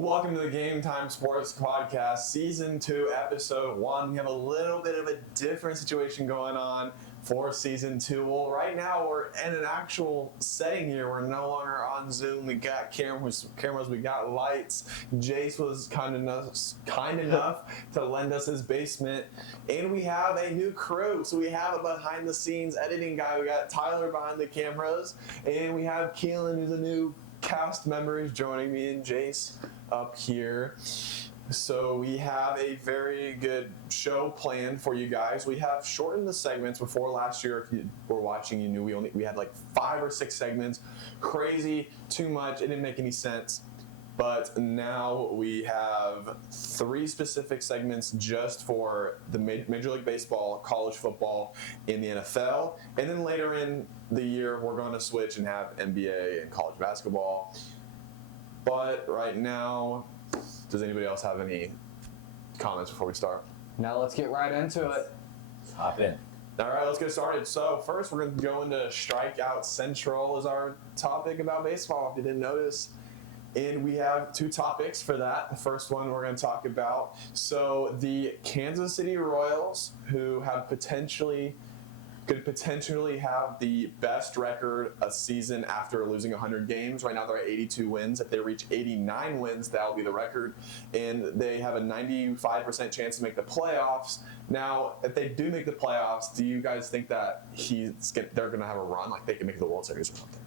Welcome to the GameTime Sports Podcast, Season 2, Episode 1. We have a little bit of a different situation going on for Season 2. Well, right now we're in an actual setting here. We're no longer on Zoom. We got cameras, we got lights. Jace was kind enough to lend us his basement. And we have a new crew. So we have a behind-the-scenes editing guy. We got Tyler behind the cameras. And we have Keelan, who's a new cast member, is joining me, and Jace up here. So we have a very good show planned for you guys. We have shortened the segments. Before last year, if you were watching, you knew we had like 5 or 6 segments. Crazy, too much, it didn't make any sense. But now we have 3 specific segments just for the Major League Baseball, college football, and the NFL. And then later in the year, we're going to switch and have NBA and college basketball. But right now, does anybody else have any comments before we start? Now let's get right into it. Let's hop in. All right, let's get started. So first, we're going to go into Strikeout Central as our topic about baseball, if you didn't notice. And we have 2 topics for that. The first one we're going to talk about. So the Kansas City Royals, who could potentially have the best record a season after losing 100 games. Right now they're at 82 wins. If they reach 89 wins, that'll be the record. And they have a 95% chance to make the playoffs. Now, if they do make the playoffs, do you guys think that they're going to have a run? Like they can make the World Series or something?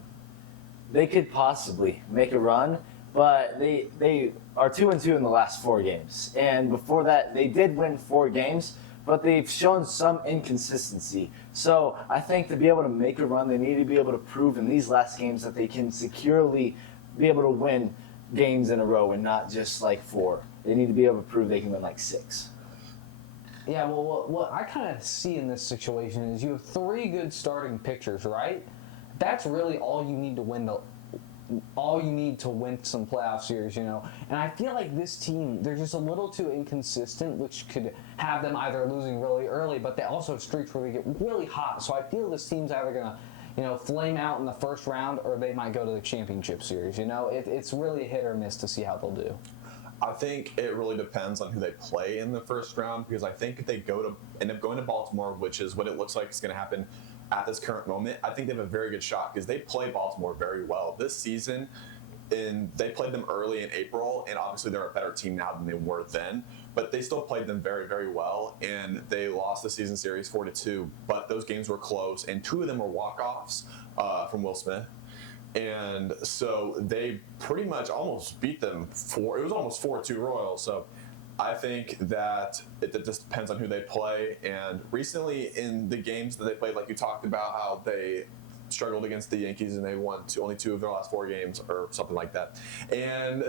They could possibly make a run, but they are 2-2 in the last 4 games. And before that, they did win 4 games, but they've shown some inconsistency. So I think to be able to make a run, they need to be able to prove in these last games that they can securely be able to win games in a row and not just like 4. They need to be able to prove they can win like 6. Yeah, well, what I kind of see in this situation is you have 3 good starting pitchers, right? That's really all you need to win some playoff series, you know. And I feel like this team, they're just a little too inconsistent, which could have them either losing really early, but they also have streaks where they get really hot. So I feel this team's either gonna, flame out in the first round, or they might go to the championship series. You know, it's really a hit or miss to see how they'll do. I think it really depends on who they play in the first round, because I think if they end up going to Baltimore, which is what it looks like is going to happen at this current moment, I think they have a very good shot because they play Baltimore very well this season. And they played them early in April, and obviously they're a better team now than they were then, but they still played them very, very well, and they lost the season series 4-2, but those games were close, and 2 of them were walk-offs from Will Smith. And so they pretty much almost beat them it was almost 4-2 Royals. So I think that it just depends on who they play. And recently in the games that they played, like you talked about how they struggled against the Yankees and they won only 2 of their last 4 games or something like that. And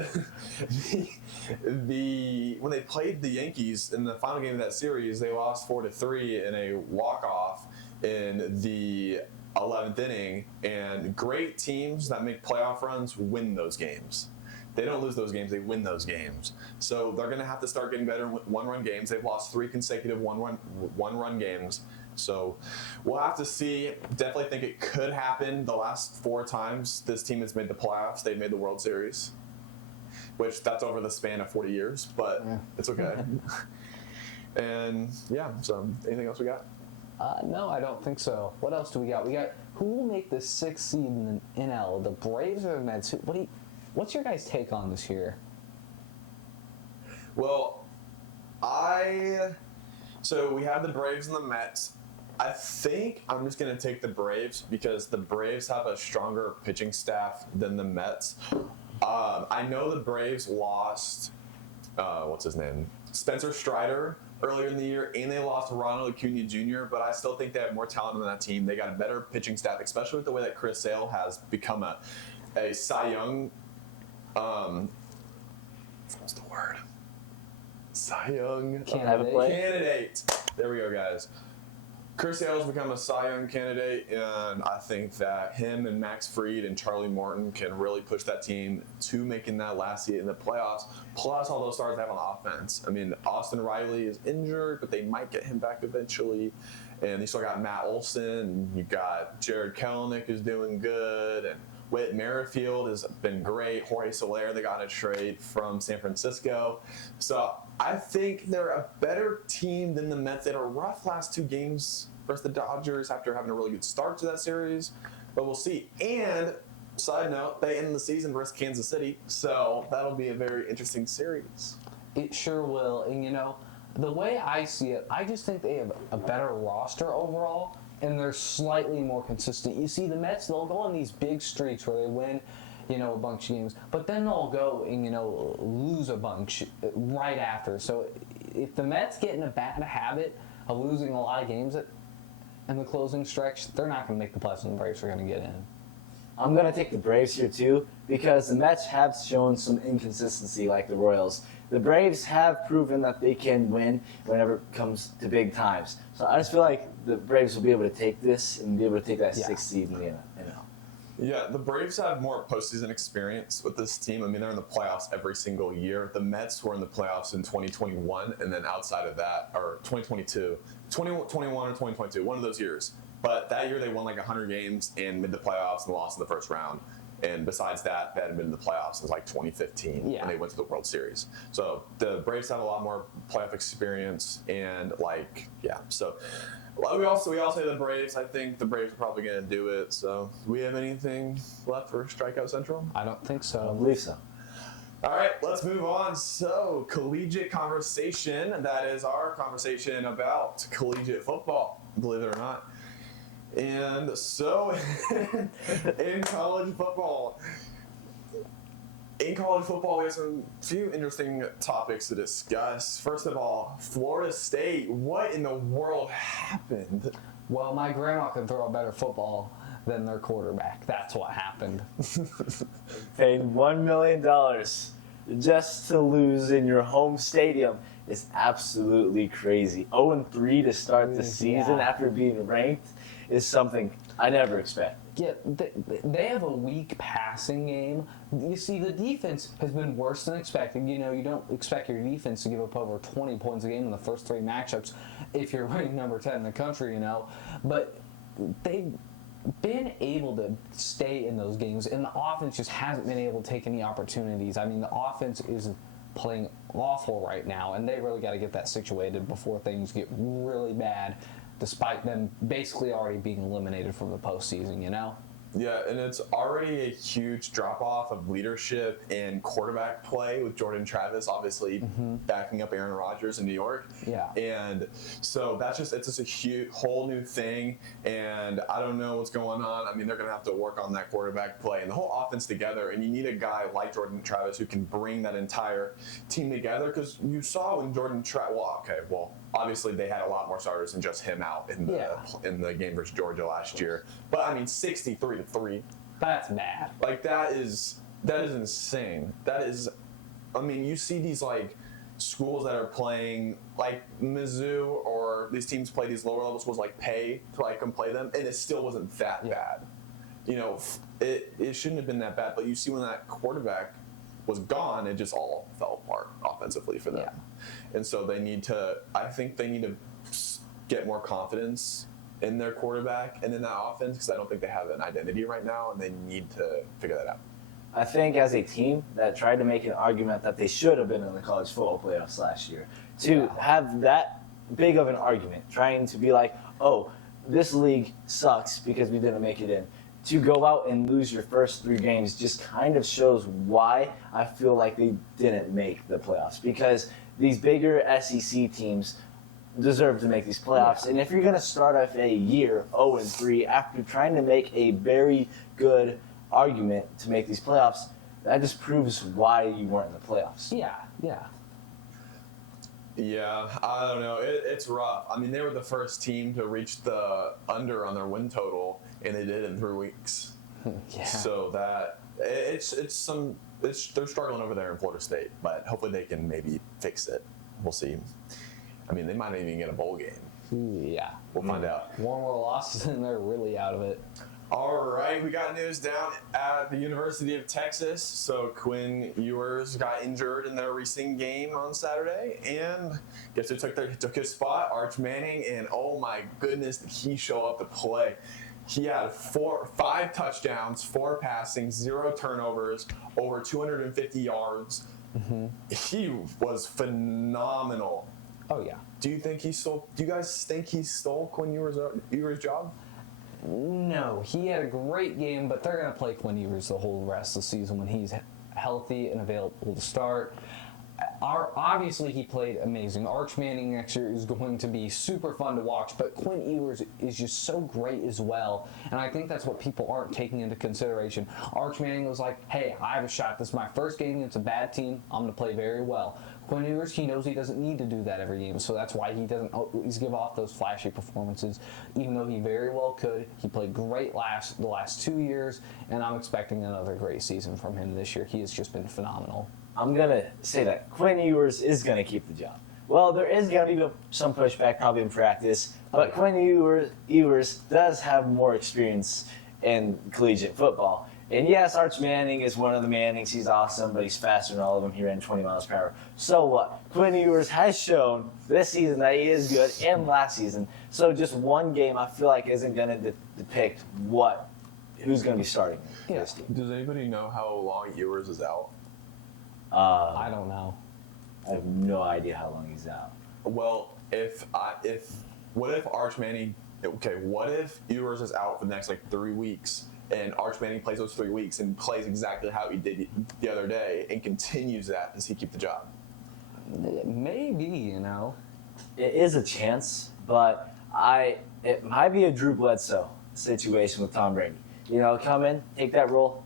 when they played the Yankees in the final game of that series, they lost 4-3 in a walk-off in the 11th inning. And great teams that make playoff runs win those games. They don't lose those games, they win those games. So they're going to have to start getting better with 1-run games. They've lost 3 consecutive one-run games. So we'll have to see. Definitely think it could happen. The last 4 times this team has made the playoffs, they've made the World Series, which that's over the span of 40 years, but it's okay. And yeah, so anything else we got? No, I don't think so. What else do we got? Who will make the 6th seed in the NL? The Braves or the Mets? What's your guys' take on this year? Well, so we have the Braves and the Mets. I think I'm just going to take the Braves because the Braves have a stronger pitching staff than the Mets. I know the Braves lost, Spencer Strider earlier in the year, and they lost Ronald Acuna Jr., but I still think they have more talent on that team. They got a better pitching staff, especially with the way that Chris Sale has become a Cy Young, what's the word? Cy Young candidate. There we go, guys. Chris Sale has become a Cy Young candidate, and I think that him and Max Fried and Charlie Morton can really push that team to making that last seed in the playoffs, plus all those stars they have on offense. I mean, Austin Riley is injured, but they might get him back eventually. And you still got Matt Olson, and you got Jared Kelenic is doing good, and Whit Merrifield has been great. Jorge Soler, they got a trade from San Francisco. So I think they're a better team than the Mets. They had a rough last 2 games versus the Dodgers after having a really good start to that series. But we'll see. And side note, they end the season versus Kansas City. So that'll be a very interesting series. It sure will. And, the way I see it, I just think they have a better roster overall, and they're slightly more consistent. You see, the Mets, they'll go on these big streaks where they win, a bunch of games, but then they'll go and, lose a bunch right after. So if the Mets get in a bad habit of losing a lot of games in the closing stretch, they're not going to make the playoffs, and the Braves are going to get in. I'm going to take the Braves here too, because the Mets have shown some inconsistency like the Royals. The Braves have proven that they can win whenever it comes to big times. So I just feel like the Braves will be able to take this and be able to take that 6th seed in the NL. Yeah, the Braves have more postseason experience with this team. I mean, they're in the playoffs every single year. The Mets were in the playoffs in 2021, and then outside of that, or 2022, 2021 or 2022, one of those years. But that year they won like 100 games and made the playoffs and lost in the first round. And besides that, they hadn't been in the playoffs since like 2015 when they went to the World Series. So the Braves have a lot more playoff experience and so we also say the Braves. I think the Braves are probably going to do it. So do we have anything left for Strikeout Central? I don't think so. I don't believe so. All right, let's move on. So collegiate conversation. That is our conversation about collegiate football, believe it or not. And so, in college football, we have some few interesting topics to discuss. First of all, Florida State. What in the world happened? Well, my grandma can throw a better football than their quarterback. That's what happened. Paid $1 million just to lose in your home stadium is absolutely crazy. 0-3 to start the season after being ranked is something I never expected. Yeah, they have a weak passing game. You see, the defense has been worse than expected. You don't expect your defense to give up over 20 points a game in the first 3 matchups if you're ranked number 10 in the country, But they've been able to stay in those games, and the offense just hasn't been able to take any opportunities. I mean, the offense is playing awful right now, and they really got to get that situated before things get really bad, despite them basically already being eliminated from the postseason, Yeah, and it's already a huge drop-off of leadership and quarterback play with Jordan Travis, obviously backing up Aaron Rodgers in New York. Yeah. And so it's just a huge, whole new thing, and I don't know what's going on. I mean, they're going to have to work on that quarterback play and the whole offense together, and you need a guy like Jordan Travis who can bring that entire team together, because you saw when Jordan Travis, obviously they had a lot more starters than just him out in the game versus Georgia last year. But I mean, 63-3. That's bad. Like that is insane. You see these like schools that are playing like Mizzou, or these teams play these lower level schools like pay to like come play them, and it still wasn't that bad. It shouldn't have been that bad. But you see when that quarterback was gone, it just all fell apart offensively for them. Yeah. And so I think they need to get more confidence in their quarterback and in that offense, because I don't think they have an identity right now, and they need to figure that out. I think as a team that tried to make an argument that they should have been in the college football playoffs last year, to have that big of an argument, trying to be like, oh, this league sucks because we didn't make it in, to go out and lose your first 3 games just kind of shows why I feel like they didn't make the playoffs, because these bigger SEC teams deserve to make these playoffs. And if you're going to start off a year 0-3 after trying to make a very good argument to make these playoffs, that just proves why you weren't in the playoffs. Yeah, I don't know. It's rough. I mean, they were the first team to reach the under on their win total, and they did it in 3 weeks. So they're struggling over there in Florida State, but hopefully they can maybe fix it. We'll see. I mean, they might not even get a bowl game. Yeah. We'll find out. One more loss and they're really out of it. All right, we got news down at the University of Texas. So Quinn Ewers got injured in their recent game on Saturday, and guess who took his spot? Arch Manning, and oh my goodness, did he show up to play. He had 5 touchdowns, 4 passing, 0 turnovers, over 250 yards. Mm-hmm. He was phenomenal. Oh yeah. Do you guys think he stole Quinn Ewers' job? No, he had a great game, but they're going to play Quinn Ewers the whole rest of the season when he's healthy and available to start. Obviously, he played amazing. Arch Manning next year is going to be super fun to watch, but Quinn Ewers is just so great as well, and I think that's what people aren't taking into consideration. Arch Manning was like, hey, I have a shot. This is my first game against a bad team. I'm going to play very well. Quinn Ewers, he knows he doesn't need to do that every game, so that's why he doesn't always give off those flashy performances, even though he very well could. He played great the last 2 years, and I'm expecting another great season from him this year. He has just been phenomenal. I'm going to say that Quinn Ewers is going to keep the job. Well, there is going to be some pushback probably in practice, but Quinn Ewers does have more experience in collegiate football. And yes, Arch Manning is one of the Mannings. He's awesome, but he's faster than all of them. He ran 20 miles per hour. So what? Quinn Ewers has shown this season that he is good, and last season. So just one game I feel like isn't going to depict who's going to be starting this team. Does anybody know how long Ewers is out? I don't know. I have no idea how long he's out. Well, what if Arch Manning? Okay, what if Ewers is out for the next 3 weeks, and Arch Manning plays those 3 weeks and plays exactly how he did the other day and continues that? Does he keep the job? Maybe, you know. It is a chance, but it might be a Drew Bledsoe situation with Tom Brady. You know, come in, take that role,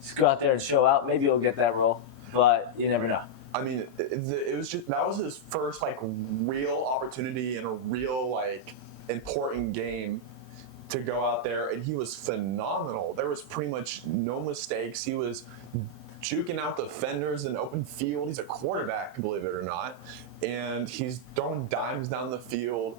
just go out there and show out. Maybe you'll get that role, but you never know. I mean, it was just that was his first real opportunity in a real important game to go out there, and he was phenomenal. There was pretty much no mistakes. He was juking out defenders in open field. He's a quarterback, believe it or not, and he's throwing dimes down the field.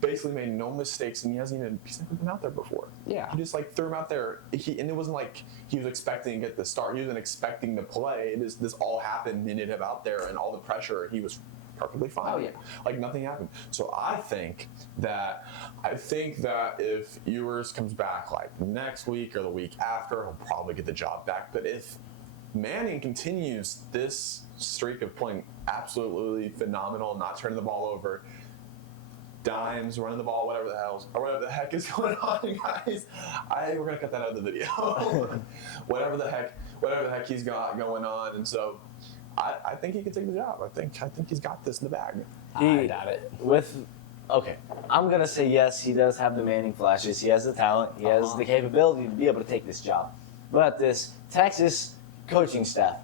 Basically made no mistakes, and he's never been out there before. Yeah. He just threw him out there. And it wasn't like he was expecting to get the start. He wasn't expecting to play. This all happened, and it him out there, and all the pressure. He was perfectly fine. Oh yeah. Nothing happened. So I think that if Ewers comes back next week or the week after, he'll probably get the job back. But if Manning continues this streak of playing absolutely phenomenal, not turning the ball over, dimes, running the ball, whatever the heck is going on, guys. We're gonna cut that out of the video. whatever the heck he's got going on, and so I think he can take the job. I think he's got this in the bag. I doubt it. Okay, I'm gonna say yes. He does have the Manning flashes. He has the talent. He has the capability to be able to take this job. But this Texas coaching staff,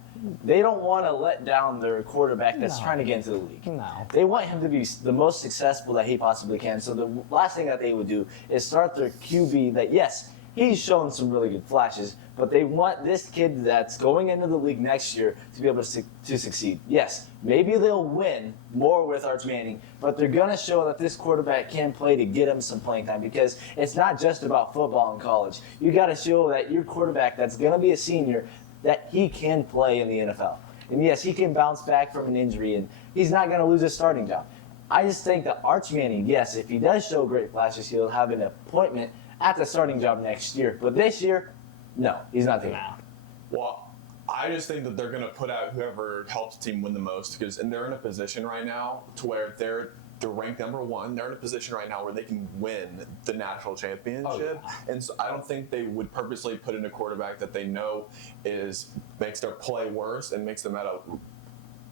they don't want to let down their quarterback that's trying to get into the league. No. They want him to be the most successful that he possibly can. So the last thing that they would do is start their QB that, yes, he's shown some really good flashes, but they want this kid that's going into the league next year to be able to succeed. Yes, maybe they'll win more with Arch Manning, but they're going to show that this quarterback can play to get him some playing time, because it's not just about football in college. You got to show that your quarterback that's going to be a senior, that he can play in the NFL. And yes, he can bounce back from an injury, and he's not going to lose his starting job. I just think that Arch Manning, yes, if he does show great flashes, he'll have an appointment at the starting job next year. But this year, no, he's not doing it. Well, I just think that they're going to put out whoever helps the team win the most, and they're in a position right now to where they're ranked number 1. They're in a position right now where they can win the national championship. And so I don't think they would purposely put in a quarterback that they know makes their play worse and makes them at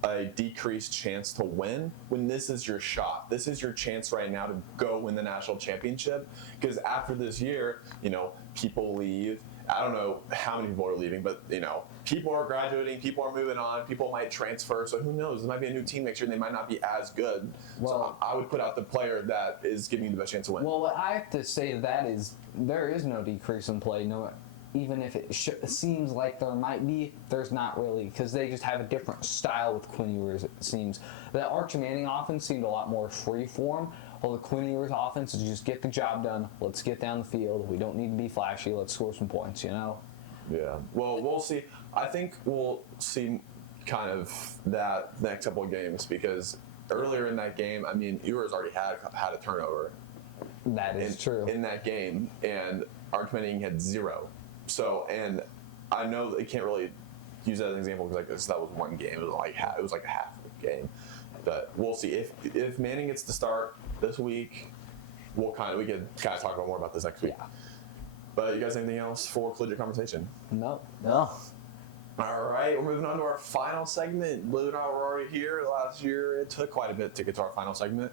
a decreased chance to win, when this is your shot. This is your chance right now to go win the national championship. Because after this year, people leave. I don't know how many people are leaving, but people are graduating, people are moving on, people might transfer. So who knows? There might be a new team next year, and they might not be as good. So I would put out the player that is giving you the best chance to win. Well, what I have to say to that is there is no decrease in play. No, even if it seems like there might be, there's not really, because they just have a different style with Quinn Ewers. It seems the Arch Manning offense seemed a lot more free form. Well, the Quinn Ewers offense is just get the job done. Let's get down the field. We don't need to be flashy. Let's score some points, Yeah. Well, we'll see. I think we'll see kind of that next couple of games, because earlier in that game, Ewers already had a turnover. That is true. In that game, and Arch Manning had 0. So, and I know they can't really use that as an example because that was one game. It was like a half of a game. But we'll see if Manning gets to start this week. We could kind of talk about more about this next week. Yeah. But you guys, anything else for collegiate conversation? No. All right, we're moving on to our final segment. Blue and I were already here last year. It took quite a bit to get to our final segment.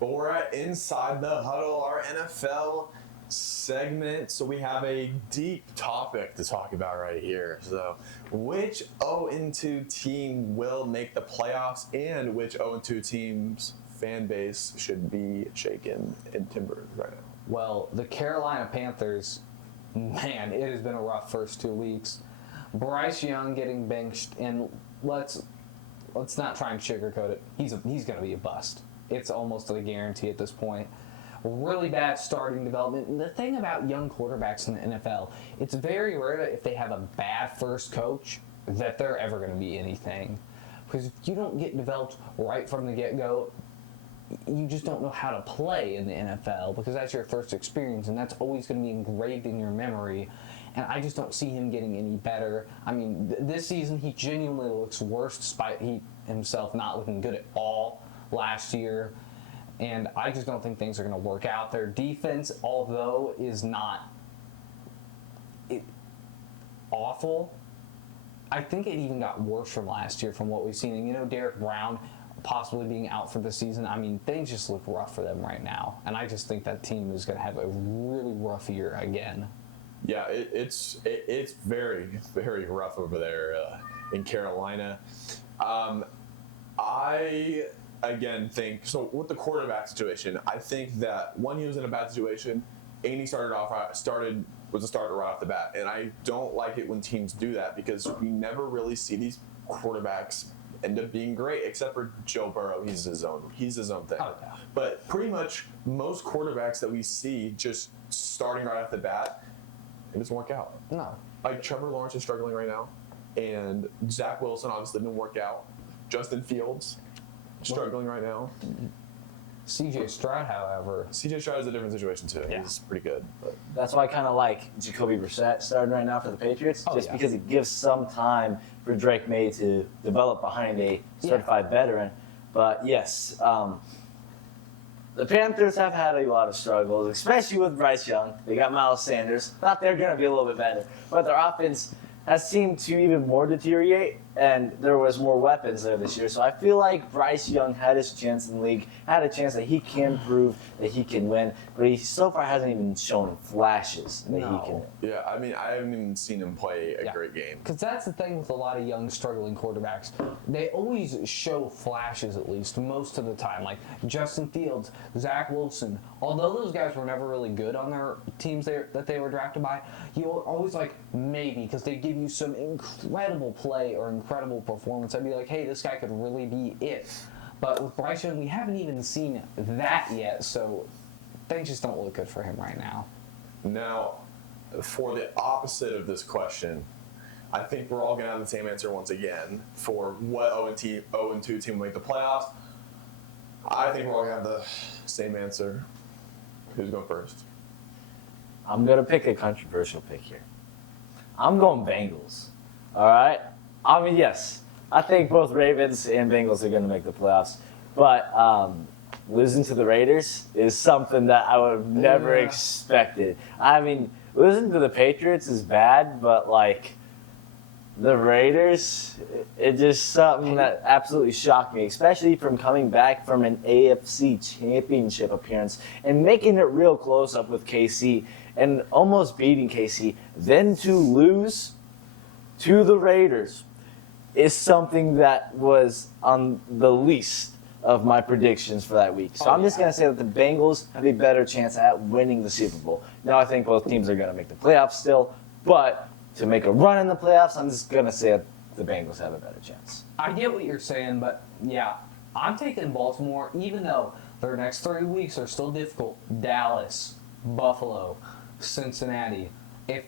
But we're at Inside the Huddle, our NFL segment. So we have a deep topic to talk about right here. So which 0-2 team will make the playoffs and which 0-2 team's fan base should be shaken and timbered right now? Well, the Carolina Panthers, man, it has been a rough first 2 weeks. Bryce Young getting benched, and let's not try and sugarcoat it. He's going to be a bust. It's almost a guarantee at this point. Really bad starting development. And the thing about young quarterbacks in the NFL, it's very rare that if they have a bad first coach that they're ever going to be anything. Because if you don't get developed right from the get-go, you just don't know how to play in the NFL because that's your first experience, and that's always going to be engraved in your memory. And I just don't see him getting any better. I mean, this season he genuinely looks worse despite himself not looking good at all last year. And I just don't think things are going to work out. Their defense, although is not awful, I think it even got worse from last year from what we've seen. And, Derek Brown possibly being out for the season. I mean, things just look rough for them right now. And I just think that team is going to have a really rough year again. Yeah, it's very, very rough over there in Carolina. I, again, think, so with the quarterback situation, I think that one, he was in a bad situation, and he was a starter right off the bat. And I don't like it when teams do that because we never really see these quarterbacks end up being great, except for Joe Burrow. He's his own thing. Oh, yeah. But pretty much most quarterbacks that we see just starting right off the bat, it doesn't work out. No. Like Trevor Lawrence is struggling right now, and Zach Wilson obviously didn't work out. Justin Fields struggling right now. C.J. Stroud, however. C.J. Stroud is a different situation too. Yeah. He's pretty good. But That's why I kind of like Jacoby Brissett starting right now for the Patriots, Oh, just yeah. because it gives some time for Drake May to develop behind a certified veteran. But yes, the Panthers have had a lot of struggles, especially with Bryce Young. They got Miles Sanders. Thought they were going to be a little bit better, but their offense has seemed to even more deteriorate, and there was more weapons there this year. So I feel like Bryce Young had his chance in the league, had a chance that he can prove that he can win, but he so far hasn't even shown flashes that he can. yeah, I mean, I haven't even seen him play a great game. Because that's the thing with a lot of young, struggling quarterbacks. They always show flashes, at least, most of the time. Like Justin Fields, Zach Wilson. Although those guys were never really good on their teams that they were drafted by, you were always like, maybe, because they give you some incredible play or incredible performance. I'd be like, hey, this guy could really be it. But with Bryce Young, we haven't even seen that yet, so things just don't look good for him right now. Now, for the opposite of this question, I think we're all going to have the same answer once again for what 0-2 team will make the playoffs. I think we're all going to have the same answer. Who's going first? I'm going to pick a controversial pick here. I'm going Bengals. All right? I mean, yes, I think both Ravens and Bengals are going to make the playoffs. But losing to the Raiders is something that I would have never expected. I mean, losing to the Patriots is bad, but, like, the Raiders, it's just something that absolutely shocked me, especially from coming back from an AFC championship appearance and making it real close up with KC and almost beating KC. Then to lose to the Raiders is something that was on the least of my predictions for that week. So I'm just going to say that the Bengals have a better chance at winning the Super Bowl. Now I think both teams are going to make the playoffs still, but to make a run in the playoffs, I'm just going to say that the Bengals have a better chance. I get what you're saying, but yeah, I'm taking Baltimore, even though their next 3 weeks are still difficult. Dallas, Buffalo, Cincinnati. If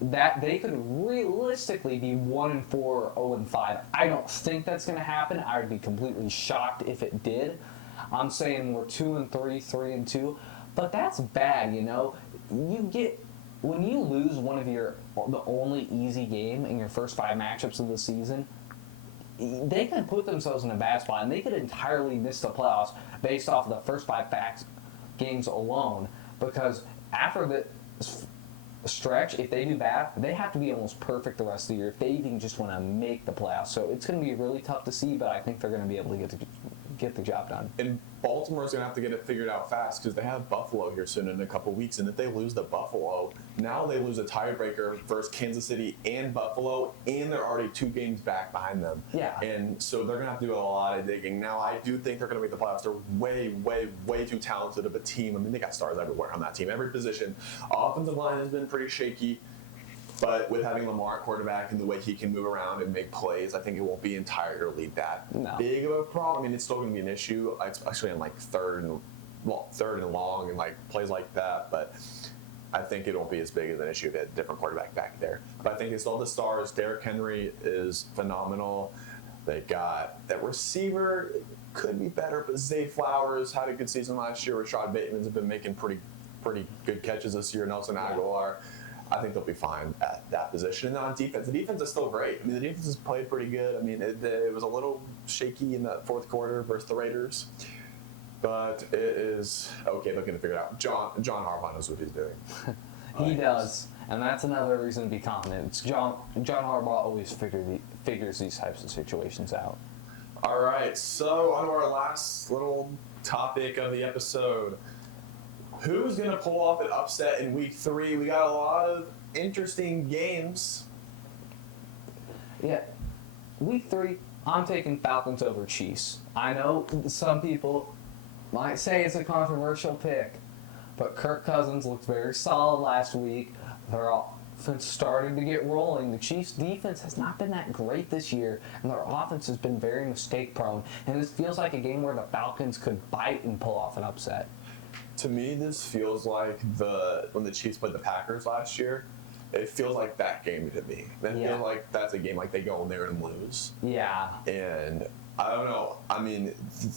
that they could realistically be 1-4 or 0-5. I don't think that's going to happen. I would be completely shocked if it did. I'm saying we're 2-3, 3-2. But that's bad, when you lose the only easy game in your first 5 matchups of the season, they can put themselves in a bad spot, and they could entirely miss the playoffs based off of the first 5 games alone, because after the stretch, if they do bad, they have to be almost perfect the rest of the year if they even just want to make the playoffs. So it's going to be really tough to see, but I think they're going to be able to get the job done. And Baltimore's going to have to get it figured out fast because they have Buffalo here soon in a couple weeks. And if they lose to Buffalo, now they lose a tiebreaker versus Kansas City and Buffalo, and they're already 2 games back behind them. Yeah. And so they're going to have to do a lot of digging. Now, I do think they're going to make the playoffs. They're way, way, way too talented of a team. I mean, they got stars everywhere on that team, every position. Offensive line has been pretty shaky. But with having Lamar at quarterback and the way he can move around and make plays, I think it won't be entirely that big of a problem. I mean, it's still going to be an issue, especially in like third and long and like plays like that. But I think it won't be as big of an issue if they had a different quarterback back there. But I think it's all the stars. Derrick Henry is phenomenal. They got that receiver, could be better, but Zay Flowers had a good season last year. Rashad Bateman's been making pretty good catches this year. Nelson Aguilar. I think they'll be fine at that position. And then on defense, the defense is still great. I mean, the defense has played pretty good. I mean, it was a little shaky in the fourth quarter versus the Raiders. But it is okay. They're going to figure it out. John Harbaugh knows what he's doing. He does. And that's another reason to be confident. It's John Harbaugh always figures these types of situations out. All right. So on to our last little topic of the episode. Who's going to pull off an upset in week 3? We got a lot of interesting games. Yeah. Week 3, I'm taking Falcons over Chiefs. I know some people might say it's a controversial pick, but Kirk Cousins looked very solid last week. Their offense started to get rolling. The Chiefs' defense has not been that great this year, and their offense has been very mistake-prone. And this feels like a game where the Falcons could bite and pull off an upset. To me, this feels like when the Chiefs played the Packers last year. It feels like that game to me. It feels like that's a game like they go in there and lose. Yeah. And I don't know. I mean,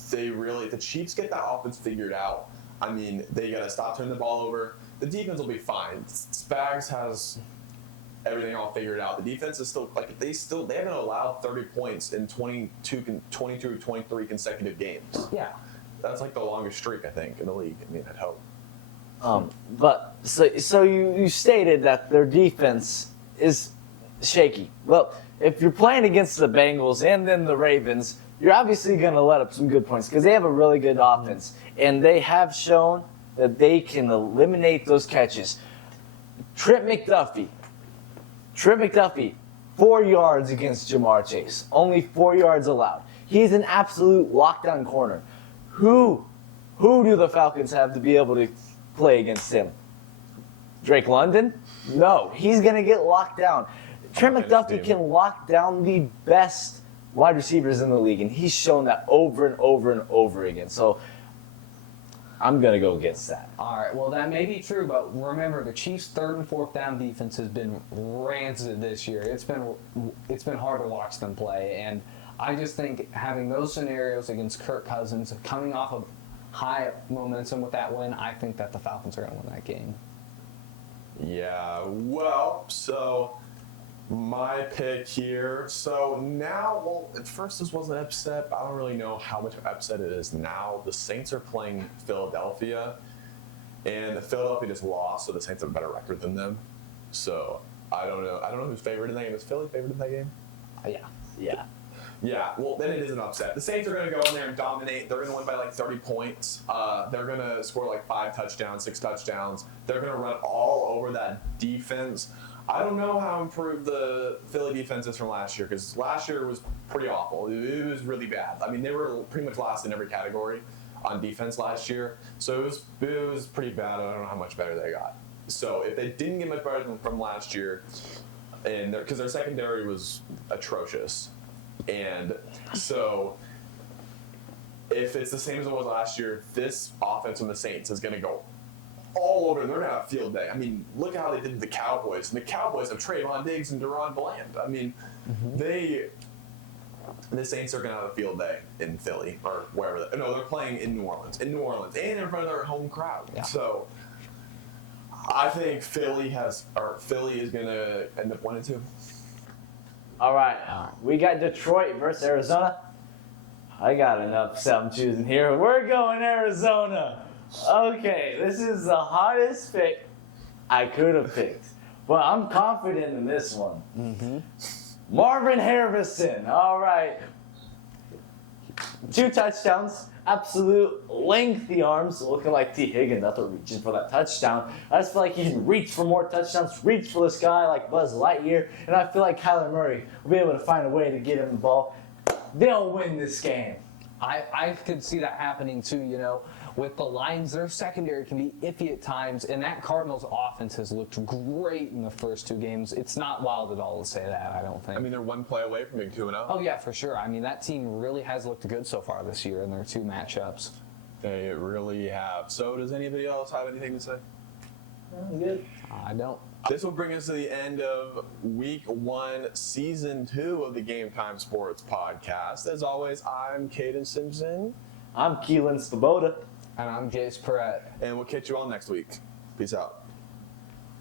the Chiefs get that offense figured out. I mean, they got to stop turning the ball over. The defense will be fine. Spags has everything all figured out. The defense is still they haven't allowed 30 points in 22 or 23 consecutive games. Yeah. That's like the longest streak, I think, in the league. I mean, I'd hope. But so you stated that their defense is shaky. Well, if you're playing against the Bengals and then the Ravens, you're obviously going to let up some good points because they have a really good offense. And they have shown that they can eliminate those catches. Trent McDuffie, 4 yards against Jamar Chase. Only 4 yards allowed. He's an absolute lockdown corner. Who do the Falcons have to be able to play against him? Drake London? No, he's going to get locked down. Trent McDuffie can lock down the best wide receivers in the league, and he's shown that over and over and over again. So I'm going to go against that. All right, well, that may be true, but remember, the Chiefs' third and fourth down defense has been rancid this year. It's been hard to watch them play, and I just think having those scenarios against Kirk Cousins, coming off of high momentum with that win, I think that the Falcons are going to win that game. Yeah, well, so my pick here. So now, well, at first this wasn't upset, but I don't really know how much of an upset it is now. The Saints are playing Philadelphia, and Philadelphia just lost, so the Saints have a better record than them. So I don't know. I don't know who's favored in that game. Is Philly favored in that game? Yeah. Yeah, well, then it is an upset. The Saints are going to go in there and dominate. They're going to win by like 30 points. They're going to score like 5 touchdowns, 6 touchdowns. They're going to run all over that defense. I don't know how improved the Philly defense is from last year, because last year was pretty awful. It was really bad. I mean, they were pretty much last in every category on defense last year. So it was pretty bad. I don't know how much better they got. So if they didn't get much better from last year, and because their secondary was atrocious, and so if it's the same as it was last year, this offense from the Saints is going to go all over. They're going to have a field day. I mean, look at how they did the Cowboys. And the Cowboys have Trayvon Diggs and Deron Bland. I mean, they the Saints are going to have a field day in Philly or wherever. No, they're playing in New Orleans, and in front of their home crowd. Yeah. So I think Philly is going to end up 1-2. All right, we got Detroit versus Arizona. I got an upset I'm choosing here. We're going Arizona. Okay, this is the hottest pick I could have picked, but I'm confident in this one. Mm-hmm. Marvin Harrison. All right. 2 touchdowns. Absolute lengthy arms. Looking like T. Higgins after reaching for that touchdown. I just feel like he can reach for more touchdowns. Reach for this guy like Buzz Lightyear. And I feel like Kyler Murray will be able to find a way to get him the ball. They'll win this game. I could see that happening too, you know. With the Lions, their secondary can be iffy at times, and that Cardinals offense has looked great in the first 2 games. It's not wild at all to say that, I don't think. I mean, they're 1 play away from being 2-0. Oh, yeah, for sure. I mean, that team really has looked good so far this year in their 2 matchups. They really have. So does anybody else have anything to say? Good. I don't. This will bring us to the end of Week 1, Season 2 of the GameTime Sports Podcast. As always, I'm Caden Simpson. I'm Keelan Svoboda. And I'm Jace Perret. And we'll catch you all next week. Peace out.